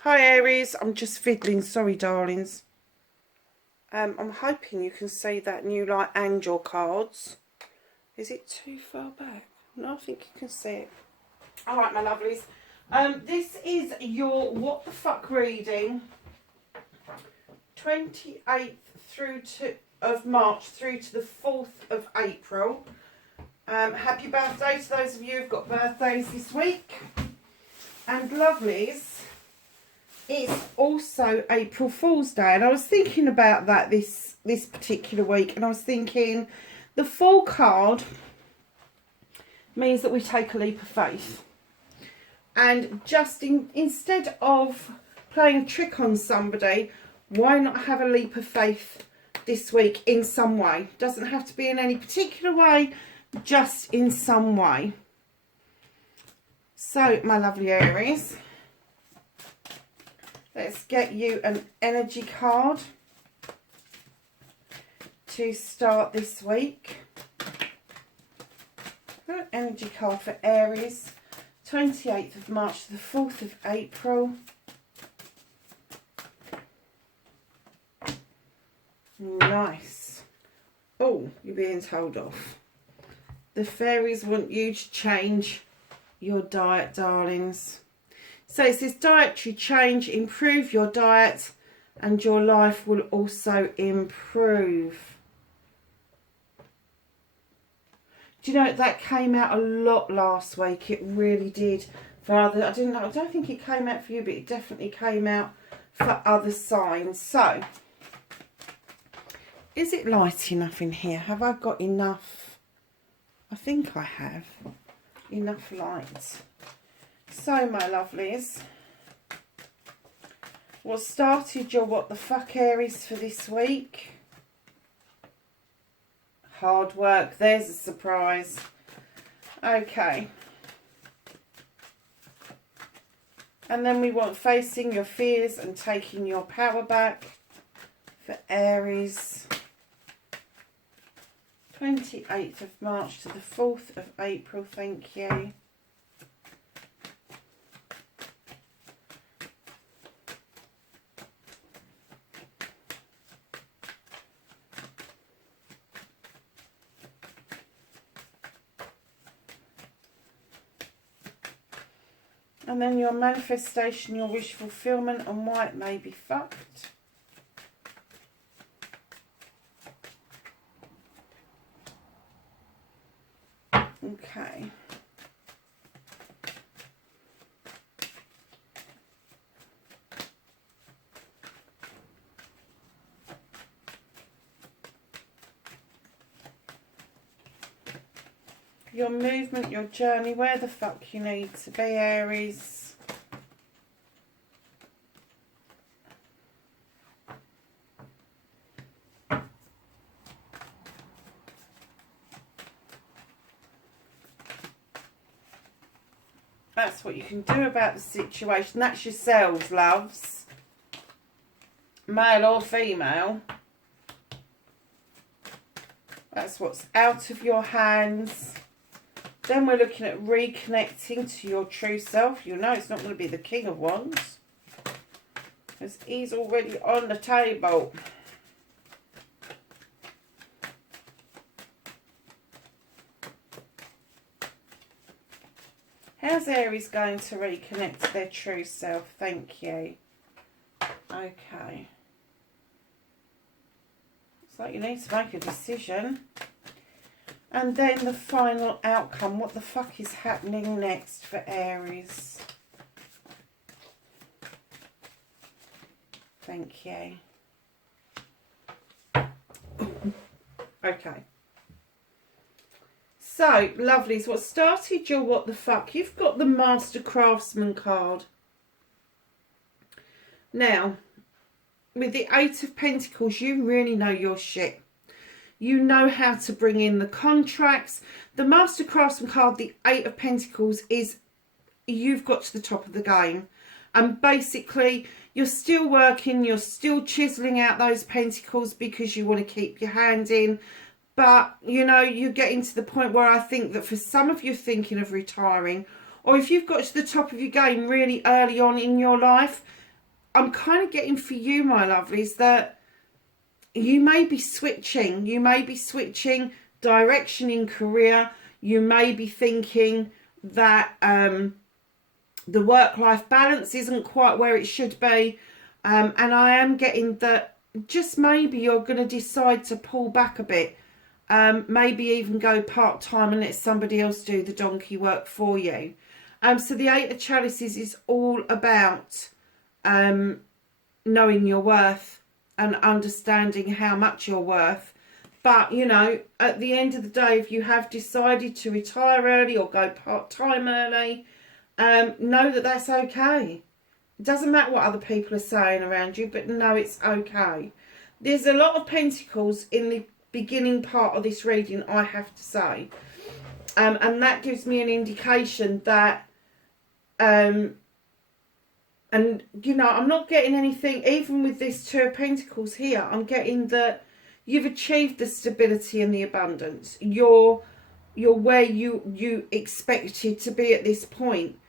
Hi Aries, I'm just fiddling, sorry darlings. I'm hoping you can see that new like angel cards. Is it too far back? No, I think you can see it. Alright my lovelies, this is your what the fuck reading, 28th of March through to the 4th of April. Happy birthday to those of you who've got birthdays this week. And lovelies, it's also April Fool's Day, and I was thinking about that this particular week, and I was thinking the Fool card means that we take a leap of faith, and just instead of playing a trick on somebody, why not have a leap of faith this week in some way? Doesn't have to be in any particular way, just in some way. So my lovely Aries, let's get you an energy card to start this week. An energy card for Aries, 28th of March to the 4th of April. Nice. Oh, you're being told off. The fairies want you to change your diet, darlings. So it says dietary change, improve your diet and your life will also improve. Do you know that came out a lot last week? It really did. For other, I don't think it came out for you, but it definitely came out for other signs. So is it light enough in here? Have I got enough? I think I have enough light. So my lovelies, what started your what the fuck Aries for this week? Hard work. There's a surprise. Okay. And then we want facing your fears and taking your power back for Aries. 28th of March to the 4th of April. Thank you. And then your manifestation, your wish fulfillment, and why it may be fucked. Okay. Your movement, your journey, where the fuck you need to be, Aries. That's what you can do about the situation. That's yourselves, loves. Male or female. That's what's out of your hands. Then we're looking at reconnecting to your true self. You know it's not going to be the King of Wands, because he's already on the table. How's Aries going to reconnect to their true self? Thank you. Okay. Looks like you need to make a decision. And then the final outcome. What the fuck is happening next for Aries? Thank you. Okay. So, lovelies, what started your what the fuck? You've got the Master Craftsman card. Now, with the Eight of Pentacles, you really know your shit. You know how to bring in the contracts. The Master Craftsman card, the Eight of Pentacles, is you've got to the top of the game. And basically, you're still working, you're still chiseling out those pentacles because you want to keep your hand in. But, you know, you're getting to the point where I think that for some of you thinking of retiring, or if you've got to the top of your game really early on in your life, I'm kind of getting for you, my lovelies, that you may be switching. You may be switching direction in career. You may be thinking that the work-life balance isn't quite where it should be. And I am getting that just maybe you're going to decide to pull back a bit. Maybe even go part-time and let somebody else do the donkey work for you. So the Eight of Chalices is all about knowing your worth and understanding how much you're worth. But, you know, at the end of the day, if you have decided to retire early or go part-time early, know that that's okay. It doesn't matter what other people are saying around you, but know it's okay. There's a lot of pentacles in the beginning part of this reading, I have to say. And that gives me an indication that, and, you know, I'm not getting anything, even with this Two of Pentacles here, I'm getting that you've achieved the stability and the abundance. You're where you expected to be at this point.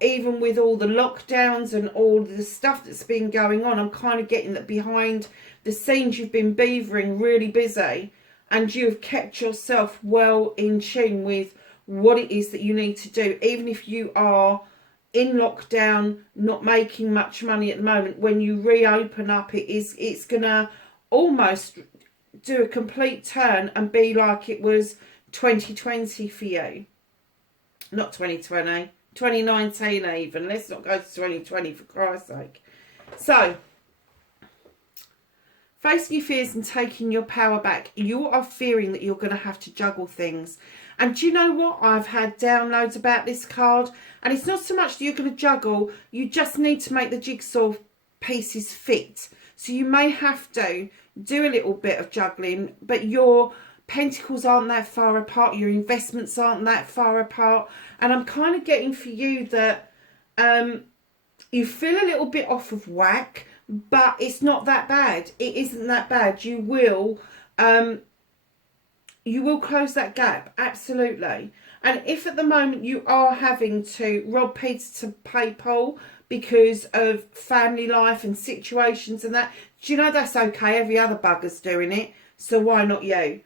Even with all the lockdowns and all the stuff that's been going on, I'm kind of getting that behind the scenes you've been beavering really busy, and you've kept yourself well in tune with what it is that you need to do. Even if you are in lockdown, not making much money at the moment, when you reopen up, it's gonna almost do a complete turn and be like it was 2020 for you. Not 2020, 2019 even. Let's not go to 2020 for Christ's sake. So, facing your fears and taking your power back. You are fearing that you're going to have to juggle things. And do you know what? I've had downloads about this card. And it's not so much that you're going to juggle. You just need to make the jigsaw pieces fit. So you may have to do a little bit of juggling. But your pentacles aren't that far apart. Your investments aren't that far apart. And I'm kind of getting for you that you feel a little bit off of whack. But it's not that bad. It isn't that bad. You will close that gap, absolutely. And if at the moment you are having to rob Peter to pay Paul because of family life and situations and that, do you know that's okay? Every other bugger's doing it, so why not you?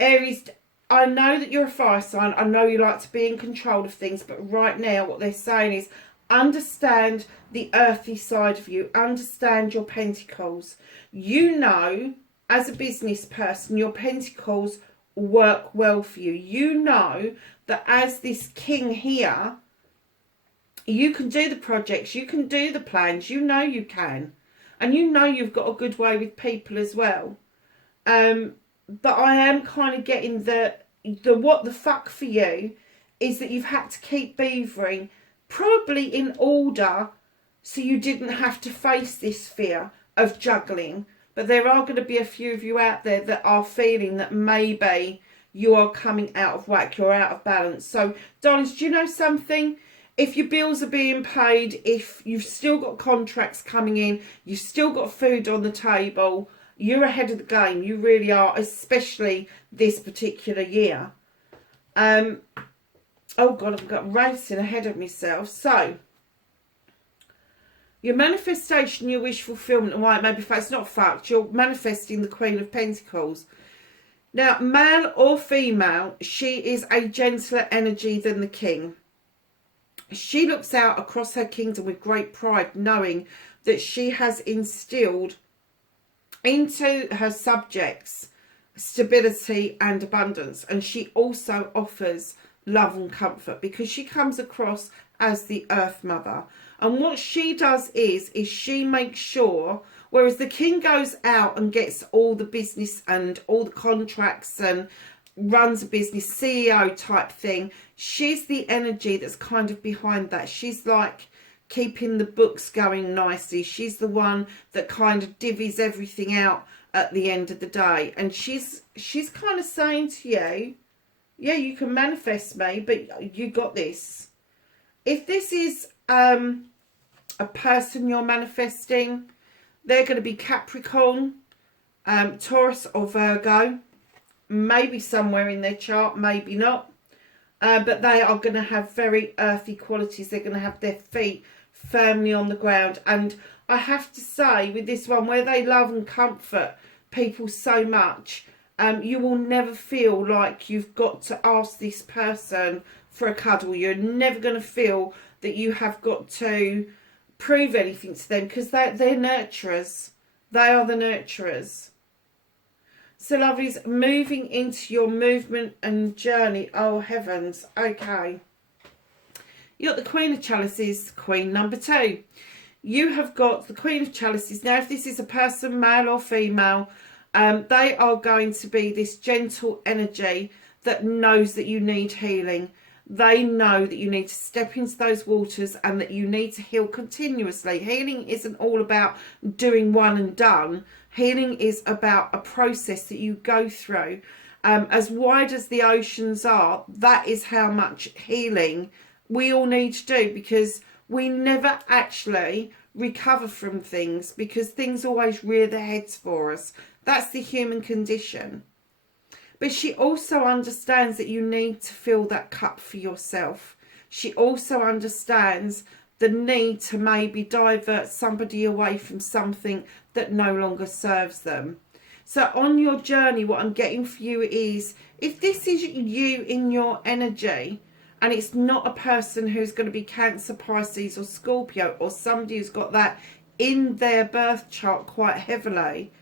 Aries, I know that you're a fire sign. I know you like to be in control of things, but right now what they're saying is understand the earthy side of you. Understand your pentacles. You know, as a business person, your pentacles work well for you. You know that as this king here, you can do the projects, you can do the plans, you know you can. And you know you've got a good way with people as well. But I am kind of getting the what the fuck for you is that you've had to keep beavering, probably in order so you didn't have to face this fear of juggling. But there are going to be a few of you out there that are feeling that maybe you are coming out of whack, you're out of balance. So, darlings, do you know something? If your bills are being paid, if you've still got contracts coming in, you've still got food on the table, you're ahead of the game. You really are, especially this particular year. Oh God, I've got racing ahead of myself. So, your manifestation, your wish fulfillment, and why it may be it's not fucked. You're manifesting the Queen of Pentacles. Now, male or female, she is a gentler energy than the king. She looks out across her kingdom with great pride, knowing that she has instilled into her subjects stability and abundance. And she also offers love and comfort because she comes across as the Earth Mother. And what she does is she makes sure, whereas the king goes out and gets all the business and all the contracts and runs a business, CEO type thing, she's the energy that's kind of behind that. She's like keeping the books going nicely. She's the one that kind of divvies everything out at the end of the day. And she's kind of saying to you, yeah, you can manifest me, but you got this. If this is a person you're manifesting, they're going to be Capricorn, Taurus or Virgo, maybe somewhere in their chart, maybe not. But they are going to have very earthy qualities. They're going to have their feet firmly on the ground. And I have to say, with this one, where they love and comfort people so much, you will never feel like you've got to ask this person for a cuddle. You're never going to feel that you have got to prove anything to them, because they're nurturers. They are the nurturers. So, lovelies, moving into your movement and journey. Oh, heavens. Okay. You got the Queen of Chalices, Queen number 2. You have got the Queen of Chalices. Now, if this is a person, male or female, they are going to be this gentle energy that knows that you need healing. They know that you need to step into those waters and that you need to heal continuously. Healing isn't all about doing one and done. Healing is about a process that you go through. As wide as the oceans are, that is how much healing we all need to do, because we never actually recover from things, because things always rear their heads for us. That's the human condition. But she also understands that you need to fill that cup for yourself. She also understands the need to maybe divert somebody away from something that no longer serves them. So on your journey, what I'm getting for you is, if this is you in your energy, and it's not a person who's going to be Cancer, Pisces or Scorpio, or somebody who's got that in their birth chart quite heavily,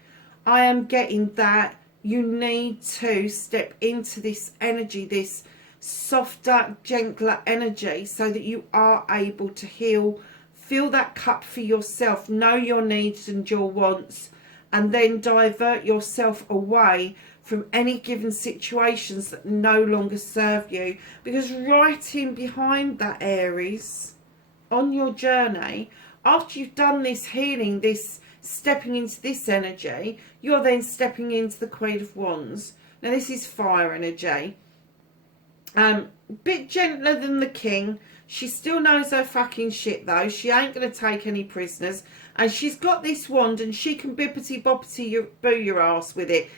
I am getting that you need to step into this energy, this softer, gentler energy, so that you are able to heal. Fill that cup for yourself, know your needs and your wants, and then divert yourself away from any given situations that no longer serve you. Because right in behind that, Aries, on your journey, after you've done this healing, this stepping into this energy, you're then stepping into the Queen of Wands. Now this is fire energy. Bit gentler than the King. She still knows her fucking shit though. She ain't going to take any prisoners. And she's got this wand and she can bippity boppity boo your ass with it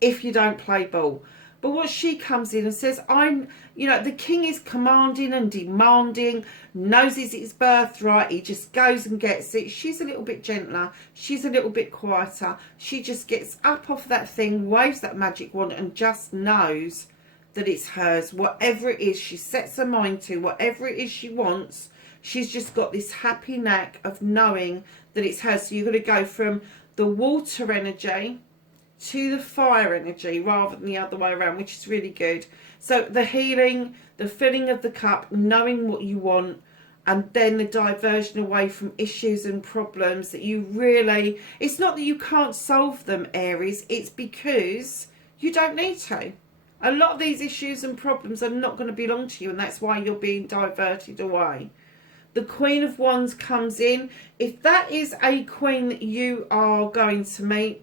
if you don't play ball. But what she comes in and says, the King is commanding and demanding, knows it's his birthright, he just goes and gets it. She's a little bit gentler, she's a little bit quieter. She just gets up off that thing, waves that magic wand and just knows that it's hers. Whatever it is she sets her mind to, whatever it is she wants, she's just got this happy knack of knowing that it's hers. So you're going to go from the water energy to the fire energy rather than the other way around, which is really good. So the healing, the filling of the cup, knowing what you want, and then the diversion away from issues and problems that you really, it's not that you can't solve them, Aries, it's because you don't need to. A lot of these issues and problems are not going to belong to you, and that's why you're being diverted away. The Queen of Wands comes in. If that is a queen that you are going to meet,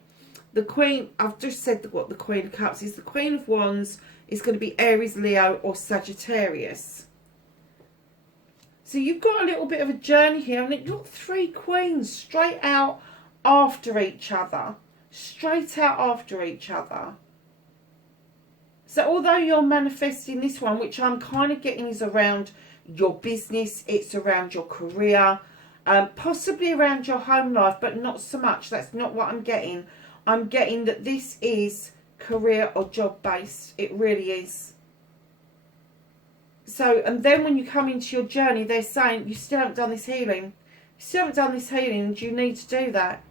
the Queen, I've just said what the Queen of Cups is. The Queen of Wands is going to be Aries, Leo or Sagittarius. So you've got a little bit of a journey here. And you've got 3 queens straight out after each other. Straight out after each other. So although you're manifesting this one, which I'm kind of getting is around your business, it's around your career, possibly around your home life, but not so much. That's not what I'm getting. I'm getting that this is career or job based. It really is. So, and then when you come into your journey, they're saying you still haven't done this healing. You still haven't done this healing, and you need to do that.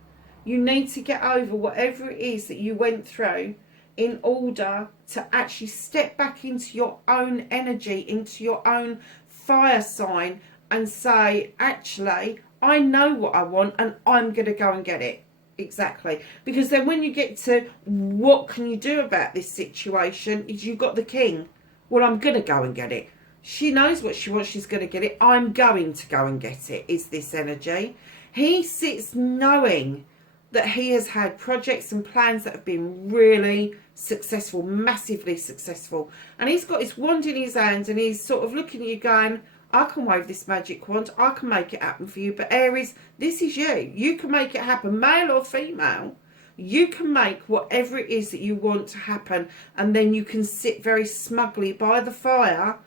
You need to get over whatever it is that you went through in order to actually step back into your own energy, into your own fire sign, and say, actually, I know what I want and I'm going to go and get it. Exactly. Because then when you get to what can you do about this situation, is you've got the King. Well, I'm going to go and get it. She knows what she wants, she's going to get it. I'm going to go and get it, is this energy. He sits knowing that he has had projects and plans that have been really successful, massively successful. And he's got his wand in his hand and he's sort of looking at you going, I can wave this magic wand, I can make it happen for you. But Aries, this is you. You can make it happen, male or female. You can make whatever it is that you want to happen. And then you can sit very smugly by the fire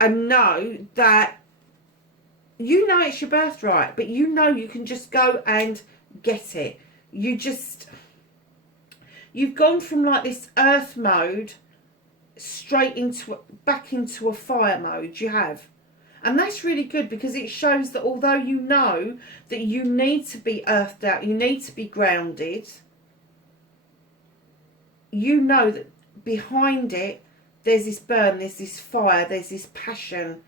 and know that you know it's your birthright, but you know you can just go and get it. You've gone from like this earth mode straight into back into a fire mode. You have. And that's really good, because it shows that although you know that you need to be earthed out, you need to be grounded, you know that behind it there's this burn, there's this fire, there's this passion,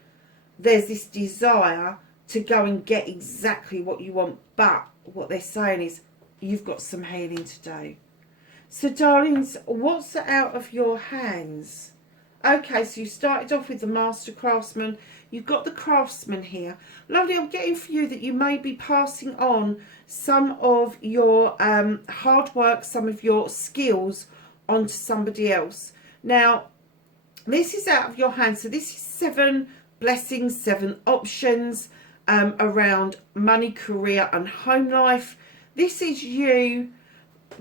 there's this desire to go and get exactly what you want. But what they're saying is you've got some healing to do. So darlings, what's out of your hands? Okay, so you started off with the Master Craftsman. You've got the Craftsman here. Lovely, I'm getting for you that you may be passing on some of your hard work, some of your skills onto somebody else. Now, this is out of your hands. So this is 7 blessings, 7 options around money, career and home life. This is you.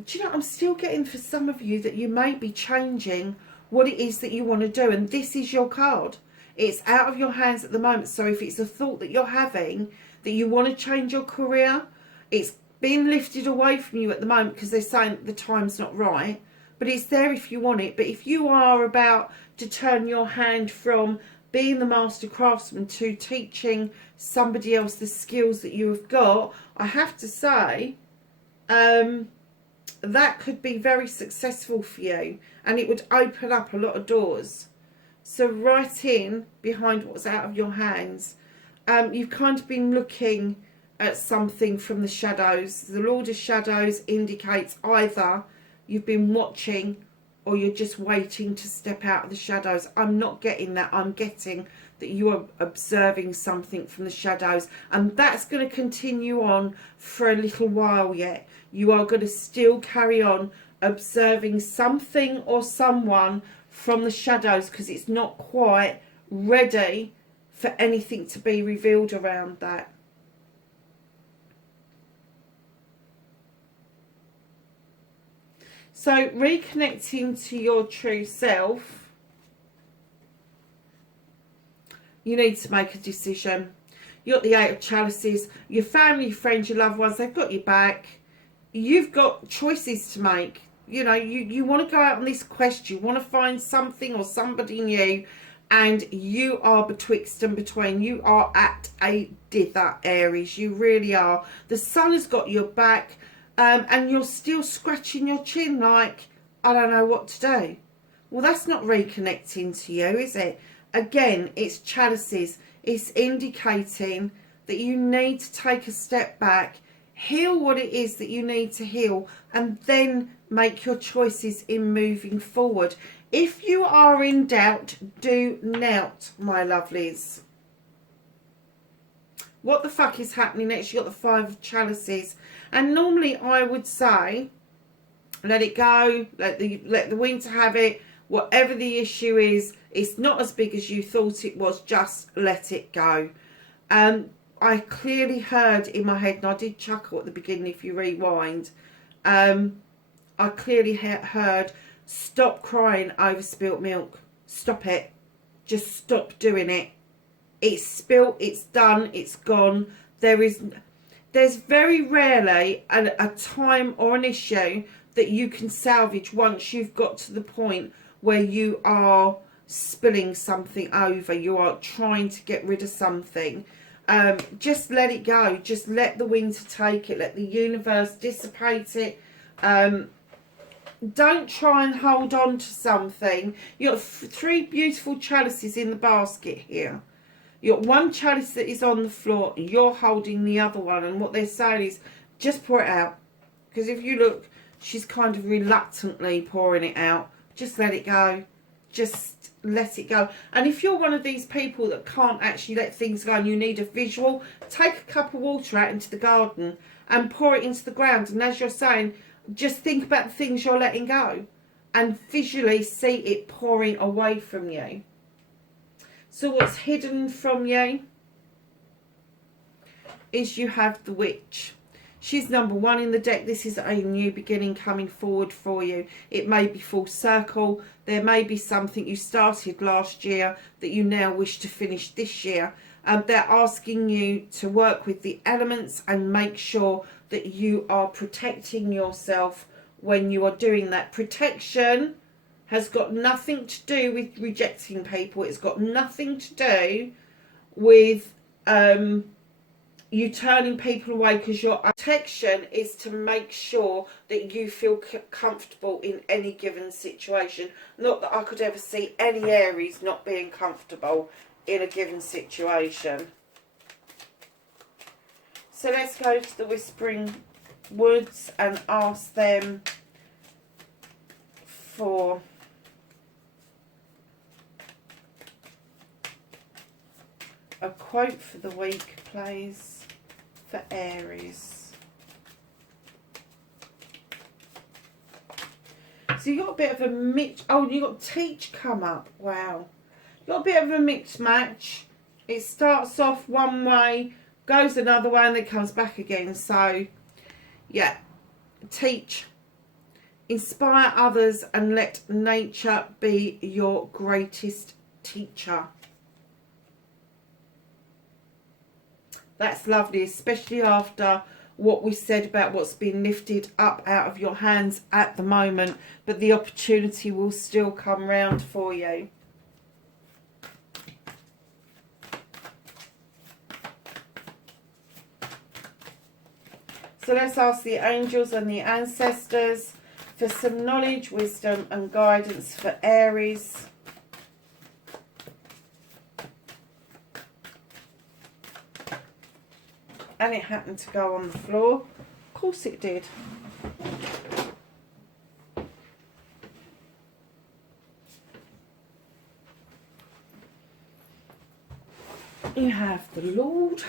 Do you know, I'm still getting for some of you that you may be changing what it is that you want to do, and this is your card. It's out of your hands at the moment. So if it's a thought that you're having that you want to change your career, it's being lifted away from you at the moment because they're saying the time's not right, but it's there if you want it. But if you are about to turn your hand from being the Master Craftsman to teaching somebody else the skills that you have got, I have to say that could be very successful for you, and it would open up a lot of doors. So right in behind what's out of your hands, you've kind of been looking at something from the shadows. The Lord of Shadows indicates either you've been watching or you're just waiting to step out of the shadows. I'm not getting that. I'm getting that you are observing something from the shadows, and that's going to continue on for a little while yet. You are going to still carry on observing something or someone from the shadows, because it's not quite ready for anything to be revealed around that. So reconnecting to your true self, you need to make a decision. You've got the 8 of Chalices. Your family, your friends, your loved ones, they've got your back. You've got choices to make. You know, you want to go out on this quest. You want to find something or somebody new. And you are betwixt and between. You are at a dither, Aries. You really are. The sun has got your back. And you're still scratching your chin like, I don't know what to do. Well, that's not reconnecting to you, is it? Again, it's Chalices. It's indicating that you need to take a step back, heal what it is that you need to heal, and then make your choices in moving forward. If you are in doubt, do nout, my lovelies. What the fuck is happening next? You've got the 5 of Chalices. And normally I would say, let it go, let the winter have it. Whatever the issue is, it's not as big as you thought it was. Just let it go. I clearly heard in my head, and I did chuckle at the beginning if you rewind. I clearly heard, stop crying over spilt milk. Stop it. Just stop doing it. It's spilt, it's done, it's gone. There's very rarely a time or an issue that you can salvage once you've got to the point where you are spilling something over. You are trying to get rid of something. Just let it go. Just let the winter take it. Let the universe dissipate it. Don't try and hold on to something. You've got 3 beautiful chalices in the basket here. You've got 1 chalice that is on the floor, and you're holding the other one. And what they're saying is, just pour it out. Because if you look, she's kind of reluctantly pouring it out. Just let it go. Just let it go. And if you're one of these people that can't actually let things go and you need a visual, take a cup of water out into the garden and pour it into the ground. And as you're saying, just think about the things you're letting go and visually see it pouring away from you. So what's hidden from you is you have the Witch. She's number 1 in the deck. This is a new beginning coming forward for you. It may be full circle. There may be something you started last year that you now wish to finish this year. They're asking you to work with the elements and make sure that you are protecting yourself when you are doing that. Protection has got nothing to do with rejecting people. It's got nothing to do with you turning people away, because your protection is to make sure that you feel comfortable in any given situation. Not that I could ever see any Aries not being comfortable in a given situation. So let's go to the Whispering Woods and ask them for a quote for the week, please, for Aries. So you got a bit of a mix. Oh, you got Teach come up. Wow. You got a bit of a mixed match. It starts off one way, goes another way, and then comes back again. So, yeah. Teach. Inspire others and let nature be your greatest teacher. That's lovely, especially after what we said about what's been lifted up out of your hands at the moment. But the opportunity will still come round for you. So let's ask the angels and the ancestors for some knowledge, wisdom and guidance for Aries. And it happened to go on the floor. Of course it did. You have the Lord.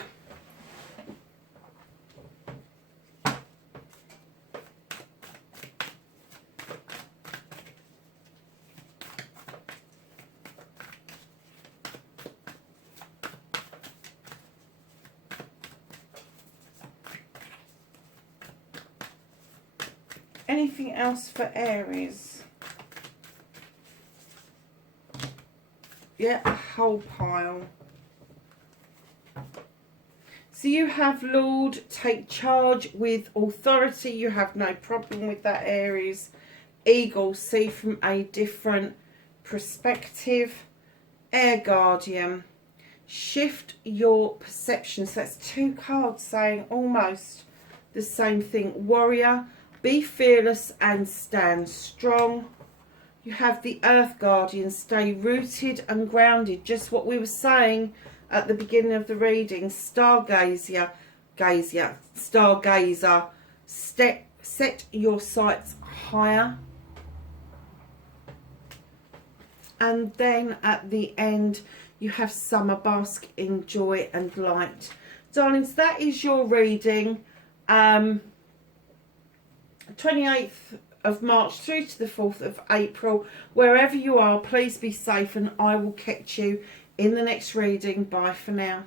Anything else for Aries? Yeah, a whole pile. So you have Lord, take charge with authority. You have no problem with that, Aries. Eagle, see from a different perspective. Air Guardian, shift your perception. So that's 2 cards saying almost the same thing. Warrior, be fearless and stand strong. You have the Earth Guardian, stay rooted and grounded. Just what we were saying at the beginning of the reading. Stargazer, set your sights higher. And then at the end, you have Summer, bask in joy and light. Darlings, that is your reading. 28th of March through to the 4th of April. Wherever you are, please be safe, and I will catch you in the next reading. Bye for now.